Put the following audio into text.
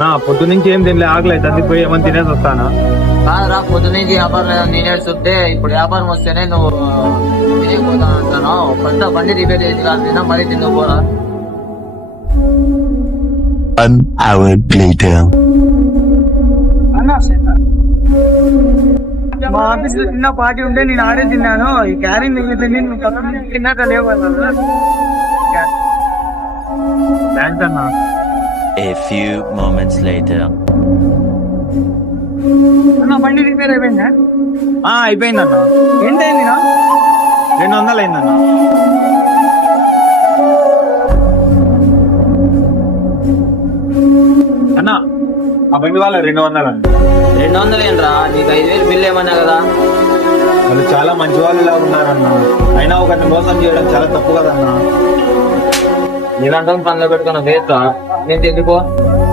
పొద్దు నుంచి ఏం తినలే, ఆకలి అవుతుంది, పోయి ఏమని తినేసి వస్తానా. కాదురా, పొద్దు నుంచి వ్యాపారం లేదా నేనే చూస్తే ఇప్పుడు వ్యాపారం వస్తేనే నువ్వు తినేపోతా అంటాను. కొంత బండి రిపేర్ చేసి కాదు మరీ తిందుకు పోరా. 1 hour later. మా ఆఫీస్ లో చిన్న పార్టీ ఉంటే నేను ఆడే తిన్నాను. ఈ క్యారీ మిగిలింది తిన్నాక లేవు థ్యాంక్స్ అన్నా. A few moments later. అన్న బండి రిపేర్ అయిపోయిందా? అయిపోయిందన్నా. ఏంటైంది 200 అయిందన్నా. అన్నా ఆ బండి వాళ్ళ 200 అండి. 200 ఏంట్రా, నీకు 5000 బిల్ ఏమన్నా కదా. వాళ్ళు చాలా మంచి వాళ్ళు ఇలా ఉన్నారన్నా. అయినా ఒకరిని మోసం చేయడం చాలా తప్పు కదన్నా. నీలాంటి పనిలో పెట్టుకున్న వేస్తా నేను తెలిపో.